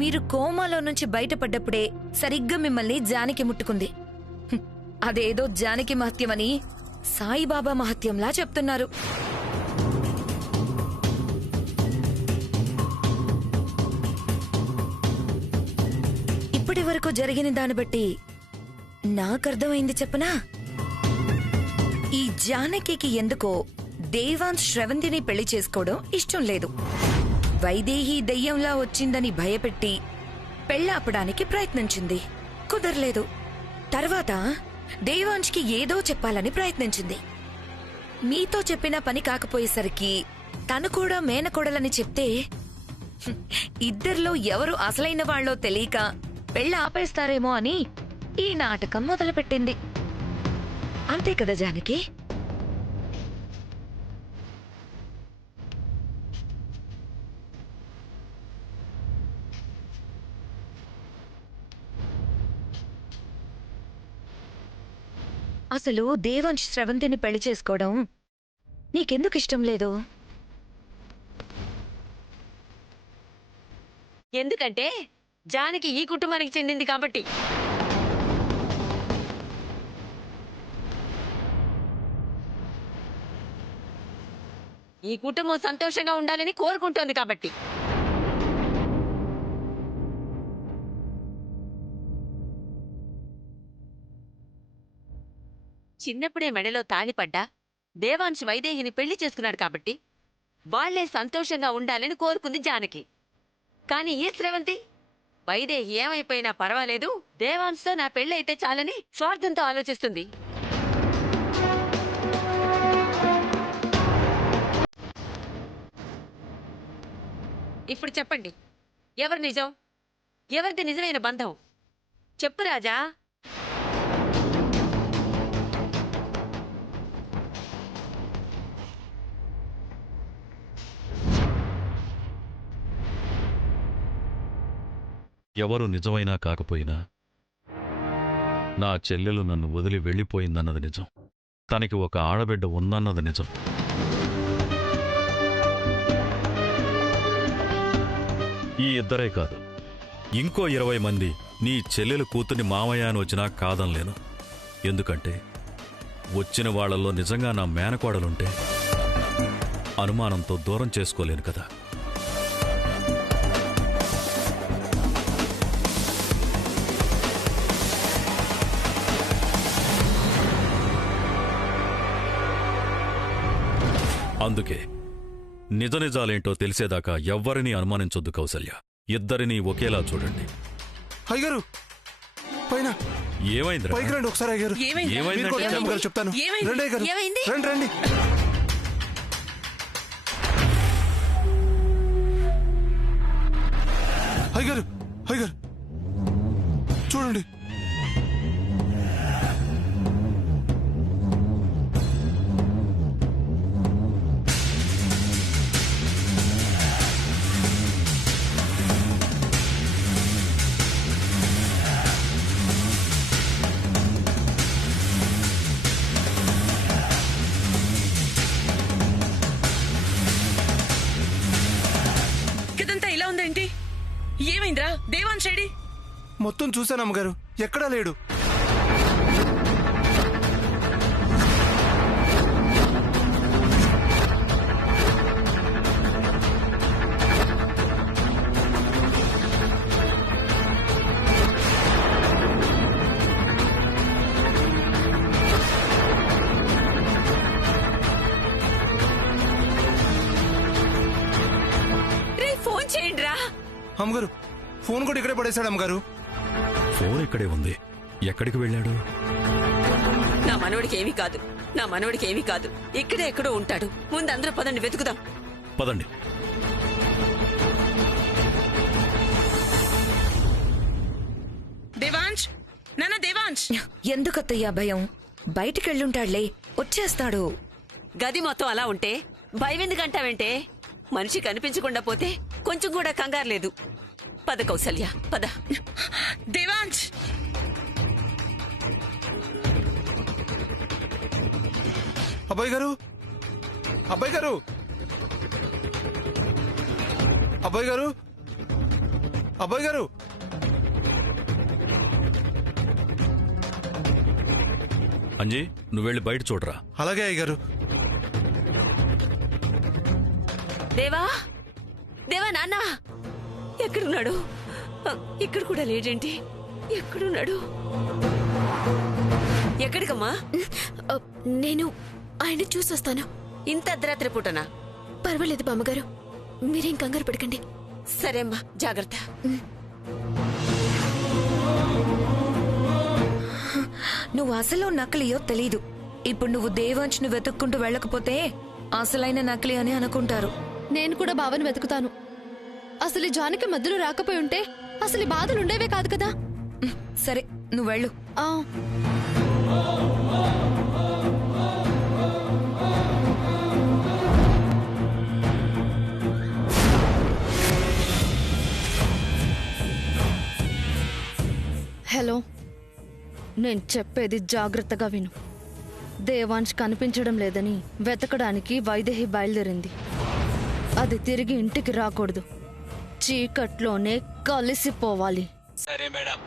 మీరు కోమాలో నుంచి బయటపడ్డప్పుడే సరిగ్గా మిమ్మల్ని జానకి ముట్టుకుంది. అదేదో జానకి మహత్యమని సాయిబాబా మహత్యంలా చెప్తున్నారు. ఇప్పటి వరకు జరిగిన దాన్ని బట్టి నాకర్థమైంది చెప్పనా? ఈ జానకి ఎందుకో దేవాంశ్ శ్రవంతిని పెళ్లి చేసుకోవడం ఇష్టం లేదు. వైదేహి దెయ్యంలా వచ్చిందని భయపెట్టి పెళ్లాపడానికి ప్రయత్నించింది, కుదరలేదు. తర్వాత దేవాంశ్కి ఏదో చెప్పాలని ప్రయత్నించింది. మీతో చెప్పిన పని కాకపోయేసరికి తను కూడా మేనకోడలని చెప్తే ఇద్దరిలో ఎవరు అసలైన వాళ్ళో తెలియక పెళ్లి ఆపేస్తారేమో అని ఈ నాటకం మొదలుపెట్టింది. అంతే కదా జానకి? అసలు దేవాంశ్ శ్రవంతిని పెళ్లి చేసుకోవడం నీకెందుకు ఇష్టం లేదు? ఎందుకంటే జానకి ఈ కుటుంబానికి చెందింది కాబట్టి. ఈ కుటుంబం సంతోషంగా ఉండాలని కోరుకుంటోంది కాబట్టి. చిన్నప్పుడే మెడలో తాళిపడ్డా దేవాంశ్ వైదేహిని పెళ్లి చేసుకున్నాడు కాబట్టి వాళ్లే సంతోషంగా ఉండాలని కోరుకుంది జానకి. కానీ ఈ శ్రవంతి వైదేహి ఏమైపోయినా పర్వాలేదు, దేవాంశ్తో నా పెళ్లి అయితే చాలని స్వార్థంతో ఆలోచిస్తుంది. ఇప్పుడు చెప్పండి, ఎవరు నిజం? ఎవరిది నిజమైన బంధం? చెప్పు రాజా. ఎవరు నిజమైనా కాకపోయినా నా చెల్లెలు నన్ను వదిలి వెళ్ళిపోయిందన్నది నిజం. తనకి ఒక ఆడబిడ్డ ఉందన్నది నిజం. ఈ ఇద్దరే కాదు, ఇంకో 20 మంది నీ చెల్లెలు కూతుర్ని మామయ్య అని వచ్చినా కాదనలేను. ఎందుకంటే వచ్చిన వాళ్లలో నిజంగా నా మేనకోడలుంటే అనుమానంతో దూరం చేసుకోలేను కదా. అందుకే నిజ నిజాలేంటో తెలిసేదాకా ఎవ్వరినీ అనుమానించొద్దు కౌసల్య. ఇద్దరినీ ఒకేలా చూడండి. అయ్యగారు పైన ఏమైంది? పైకి రండి ఒకసారి. అయ్యగారు ఏమైంది చెప్తాను. రండి రండి రండి. అయ్యగారు అయ్యగారు చూడండి. ఏమైందిరా? దేవాంశ్ రెడ్డి మొత్తం చూశాను అమ్మగారు, ఎక్కడా లేడు. ఫోన్ చేయండి రా. అమ్మగారు ఫోన్ కూడా ఇక్కడే పడేశాడు. అమ్మగారు ఫోన్ ఇక్కడే ఉంది. ఎక్కడికి వెళ్ళాడు? నా మనవడికి ఏమీ కాదు, నా మనవడికి ఏమీ కాదు. ఇక్కడే ఎక్కడో ఉంటాడు. ముందు అందరూ పదండి, వెతుకుదాం. పదండి. దేవాంశ్, నాన్న దేవాంశ్. ఎందుకత్తయ్యా భయం? బయటికెళ్ళుంటాడులే, వచ్చేస్తాడు. గది మొత్తం అలా ఉంటే భయం ఎందుకంటావేంటే? మనిషి కనిపించకుండా పోతే కొంచెం కూడా కంగారు లేదు. పద కౌసల్య, పద. దేవాంశ్, అబ్బాయి గారు, అబ్బాయి గారు, అబ్బాయి గారు, అబ్బాయి గారు అంజీ నువ్వు వెళ్ళి బయట చూడరా. అలాగే అయ్యగారు. దేవా దేవా నాన్న ఎక్కడున్నాడు? ఇక్కడ కూడా లేడేంటి? ఎక్కడున్నాడు? ఎక్కడికమ్మా? నేను ఆయన చూసొస్తాను. ఇంత అర్ధరాత్రి పూటనా? పర్వాలేదు బామ్మగారు, మీరేం కంగారు పడకండి. సరే అమ్మా, జాగ్రత్త. నువ్వు అసలు నకిలీయో తెలీదు. ఇప్పుడు నువ్వు దేవాంశ్ను వెతుక్కుంటూ వెళ్ళకపోతే అసలైన నకిలీ అని అనుకుంటారు. నేను కూడా బావని వెతుకుతాను. అసలు ఈ జానకి మధ్యలో రాకపోయి ఉంటే అసలు ఈ బాధలు ఉండేవే కాదు కదా. సరే నువ్వు వెళ్ళు. ఆ హలో, నేను చెప్పేది జాగ్రత్తగా విను. దేవాంశ్ కనిపించడం లేదని వెతకడానికి వైదేహి బయలుదేరింది. అది తిరిగి ఇంటికి రాకూడదు, చీకట్లోనే కలిసిపోవాలి. సరే మేడం.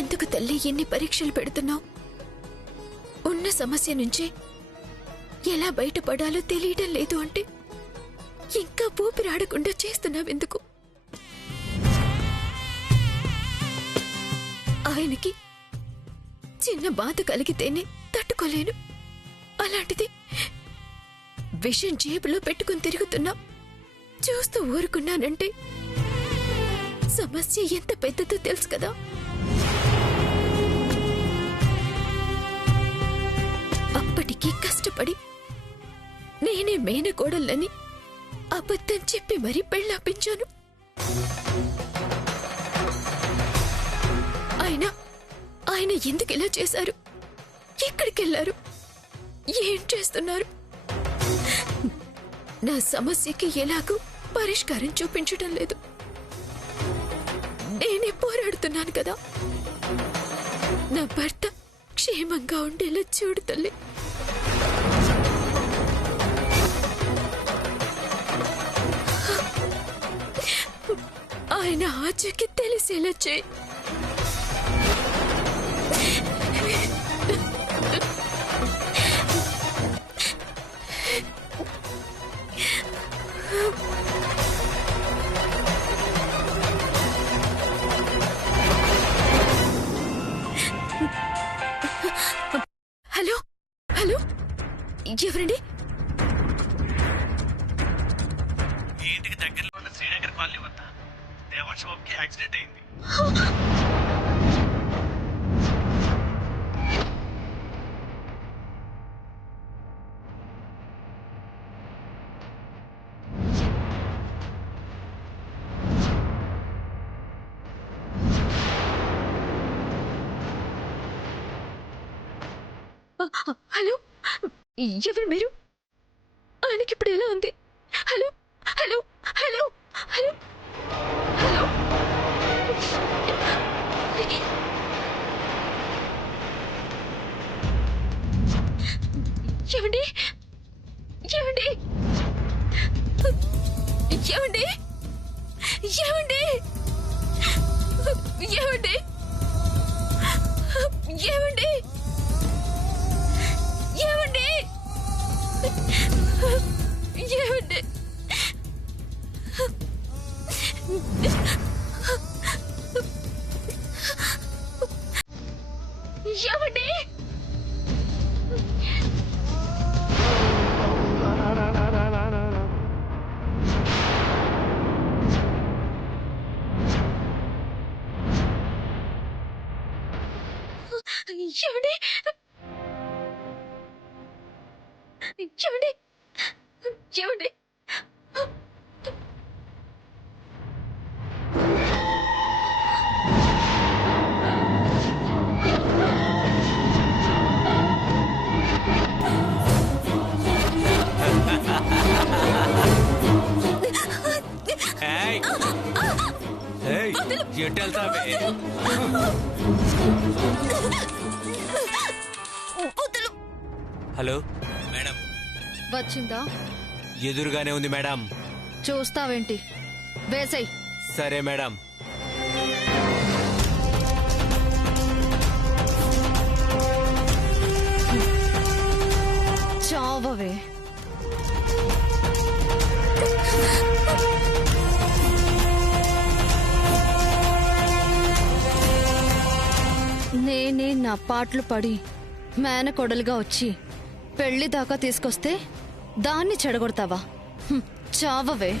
ఎందుకు తల్లి ఎన్ని పరీక్షలు పెడుతున్నావు? ఉన్న సమస్య నుంచే ఎలా బయటపడాలో తెలియడం లేదు అంటే ఇంకా ఊపిరాడకుండా చేస్తున్నావెందుకు? ఆయనకి చిన్న బాధ కలిగితేనే తట్టుకోలేను, అలాంటిది విషం జేబులో పెట్టుకుని తిరుగుతున్నా చూస్తూ ఊరుకున్నానంటే సమస్య ఎంత పెద్దదో తెలుసు కదా. అప్పటికీ కష్టపడి నేనే మేనకోడళ్ళని అబద్ధం చెప్పి మరీ పెళ్ళాపించాను. ఆయన ఎందుకు ఇలా చేశారు? ఎక్కడికెళ్లారు? ఏం చేస్తున్నారు? నా సమస్యకి ఎలాగూ పరిష్కారం చూపించడం లేదు. నేనే పోరాడుతున్నాను కదా. నా భర్త క్షేమంగా ఉండేలా చూడు తల్లి. ఆయన ఆచూకి తెలిసేలా చేయి. హలో హలో, ఎవరండి? ఈ ఇంటికి దగ్గరలో ఉన్న శ్రీనగర్ కాలనీ వద్ద దేవాంశ్ బాబుకి యాక్సిడెంట్ అయింది. హలో, ఎవరు మీరు? ఆయనకి ఇప్పుడు ఎలా ఉంది? Hello hello hello hello hello ఏమండి ఏమండి ఏమండి ఏమండి ఏమండి ఏమండి ఏమండి ఏమండి ఏమండి ఏమండి ఏమండి ఏమండి ఎటు వెళ్తావే? హలో మేడం, వచ్చిందా? ఎదురుగానే ఉంది మేడం. చూస్తావేంటి? వేసై. సరే మేడం. చావవే. నేనే నా పాటలు పడి మేనకొడలుగా వచ్చి పెళ్లి దాకా తీసుకొస్తే దాన్ని చెడగొడతావా? చావవే.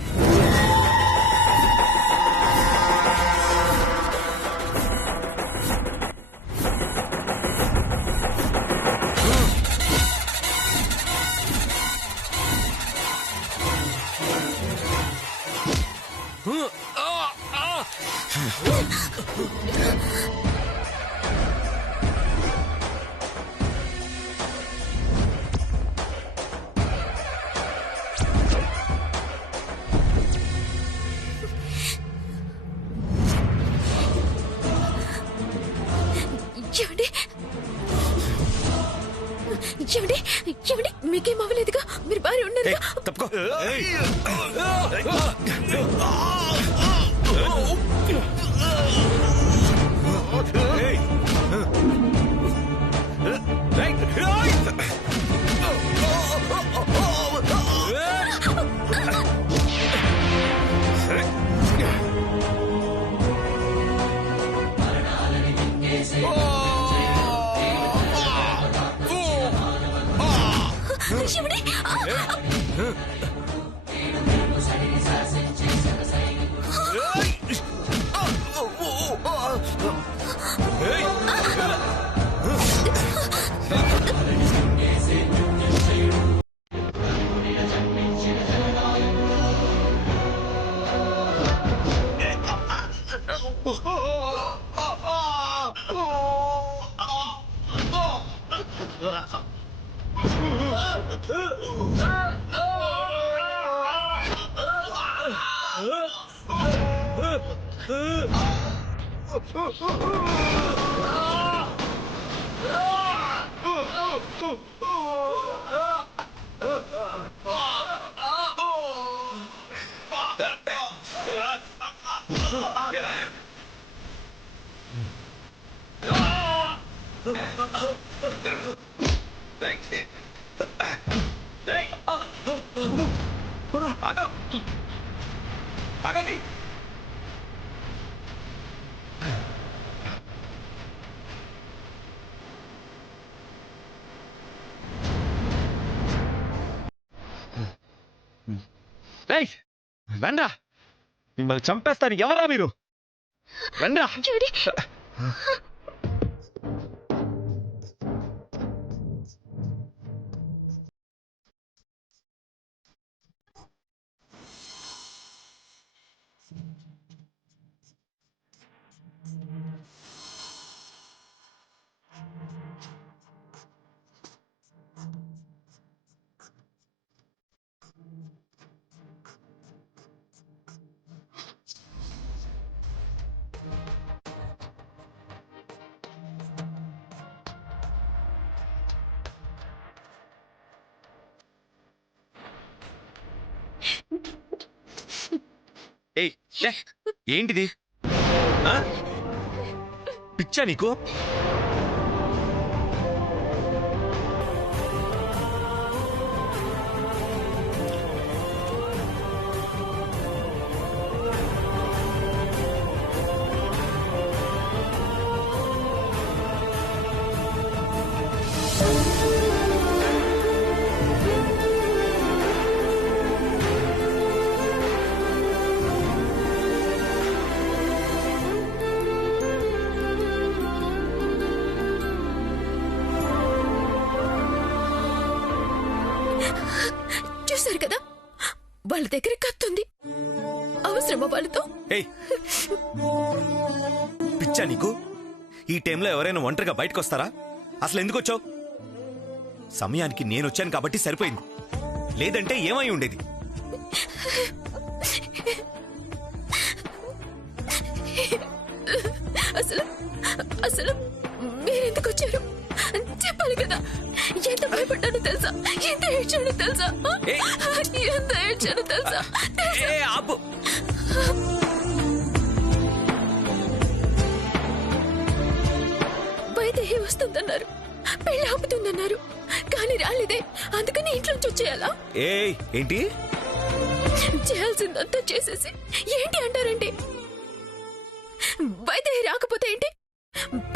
ఏమండి ఏమండి ఏమండి మీకేం అవ్వలేదుగా? మీరు బాగా ఉన్నారు. తప్పుకో. రండా, మిమ్మల్ని చంపేస్తాను. ఎవరా మీరు? రండా. ఏయ్ లే, ఏంటిది ఆ? పిచ్చా నీకు? చూసారు కదా, వాళ్ళ దగ్గర కత్తుంది. అవసరమా వాళ్ళతో? ఏయ్ పిచ్చా నీకు? ఈ టైంలో ఎవరైనా ఒంటరిగా బయటకు వస్తారా? అసలు ఎందుకు వచ్చావు? సమయానికి నేను వచ్చాను కాబట్టి సరిపోయింది, లేదంటే ఏమై ఉండేది? అసలు అసలు మీరెందుకు వచ్చారు చెప్పాలి కదా. ఎంత భయపడ్డానో తెలుసా? ఎంత ఏడ్చానో తెలుసా? ఎంత ఏడ్చానో తెలుసా? ఆపు. వైదేహి వస్తుందన్నారు, పెళ్లి ఆపుతుందన్నారు, కానీ రాలేదే. అందుకని ఇంట్లోంచి వచ్చేయాలా? ఏంటి చేయాల్సిందంతా చేసేసి ఏంటి అంటారండి? వైదేహి రాకపోతే ఏంటి?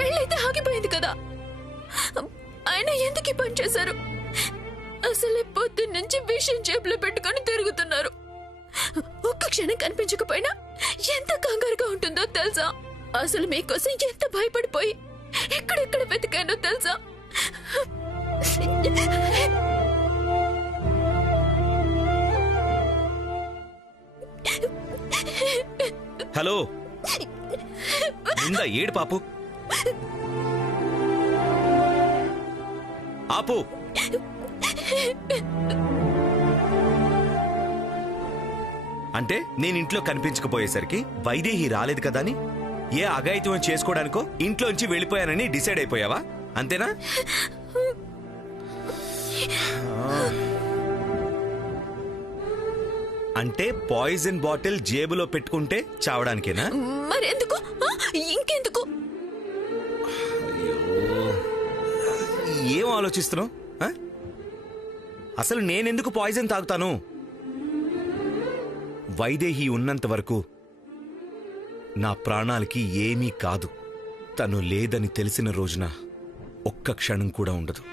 పెళ్ళైతే ఆగిపోయింది కదా. ఆయన ఎందుకు ఈ పని చేశారు? అసలే పొద్దున్నుంచి విషయం జేబులో పెట్టుకొని తిరుగుతున్నారు. ఒక్క క్షణం కనిపించకపోయినా ఎంత కంగారుగా ఉంటుందో తెలుసా? అసలు మీకోసం ఎంత భయపడిపోయి ఎక్కడెక్కడ వెతికానో తెలుసా? హలో, ఉందా ఏడు పాపు? ఆపు. అంటే నేను ఇంట్లో కనిపించకపోయేసరికి వైదేహి రాలేదు కదా అని ఏ అఘాయిత్యం చేసుకోవడానికో ఇంట్లోంచి వెళ్ళిపోయానని డిసైడ్ అయిపోయావా? అంతేనా? అంటే పాయిజన్ బాటిల్ జేబులో పెట్టుకుంటే చావడానికేనా? మరెందుకు? ఇంకెందుకు? ఏం ఆలోచిస్తున్నావు? అసలు నేనెందుకు పాయిజన్ తాగుతాను? వైదేహి ఉన్నంత వరకు నా ప్రాణాలకి ఏమీ కాదు. తను లేదని తెలిసిన రోజున ఒక్క క్షణం కూడా ఉండదు.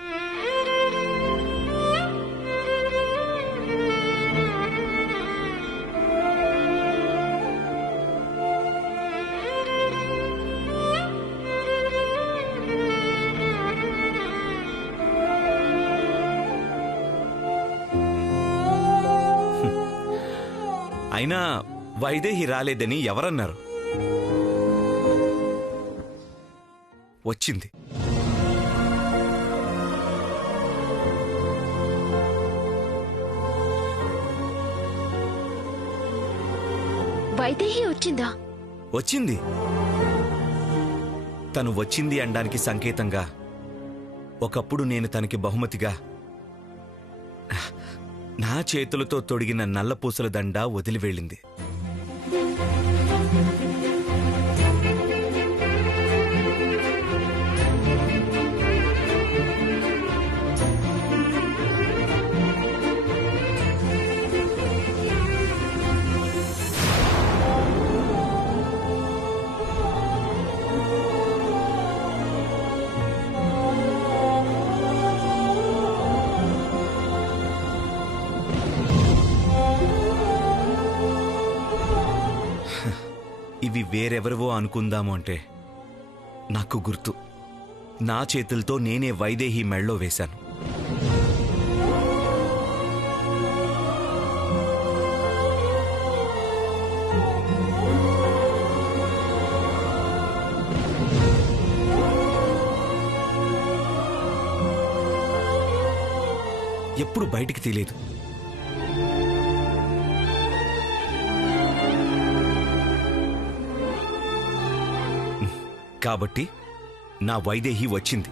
అయినా వైదేహి రాలేదని ఎవరన్నారు? వచ్చింది. వైదేహి వచ్చిందా? వచ్చింది. తను వచ్చింది అనడానికి సంకేతంగా ఒకప్పుడు నేను తనకి బహుమతిగా నా చేతులతో తొడిగిన నల్లపూసల దండ వదిలి వెళ్ళింది. ఇవి వేరెవరివో అనుకుందాము అంటే నాకు గుర్తు. నా చేతులతో నేనే వైదేహి మెళ్ళో వేశాను. ఎప్పుడు బయటికి తెలియదు. కాబట్టి నా వైదేహి వచ్చింది.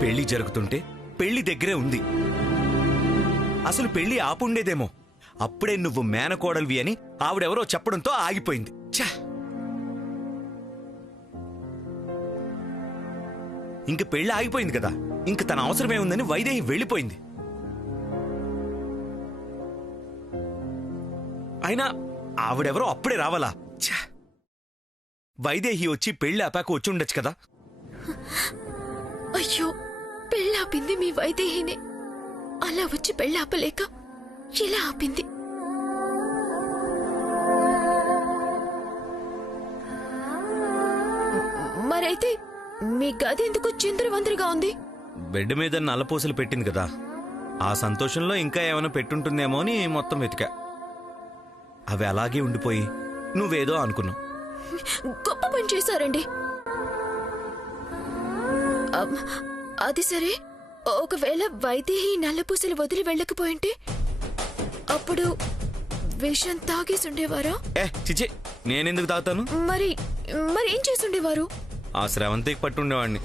పెళ్లి జరుగుతుంటే పెళ్లి దగ్గరే ఉంది. అసలు పెళ్లి ఆపుండేదేమో. అప్పుడే నువ్వు మేనకోడలివి అని ఆవిడెవరో చెప్పడంతో ఆగిపోయింది. ఛ! ఇంక పెళ్లి ఆగిపోయింది కదా, ఇంక తన అవసరమే ఉందని వైదేహి వెళ్ళిపోయింది. అయినా ఆవిడెవరో అప్పుడే రావాలా? ఛ! వైదేహి వచ్చి పెళ్లి ఆపాక వచ్చి ఉండొచ్చు కదా. అయ్యో, పెళ్ళాపింది మీ వైదేహినే. అలా వచ్చి పెళ్ళాపలేక ఇలా ఆపింది. మరైతే మీ గది ఎందుకు చిందరవందరగా ఉంది? బెడ్ మీద నల్లపూసలు పెట్టింది కదా, ఆ సంతోషంలో ఇంకా ఏమైనా పెట్టుంటుందేమో అని మొత్తం వెతికా. అవి అలాగే ఉండిపోయి నువ్వేదో అనుకున్నావు. గొప్ప పని చేశారండి. అది సరే, ఒకవేళ వైదేహి నల్లపూసలు వదిలి వెళ్ళకపోయింటే అప్పుడు విషం తాగేసుండేవారా? చిచే, నేనెందుకు తాగుతాను? మరి ఏం చేసుండేవారు? ఆ స్రవంతికి పట్టుండేవాడిని.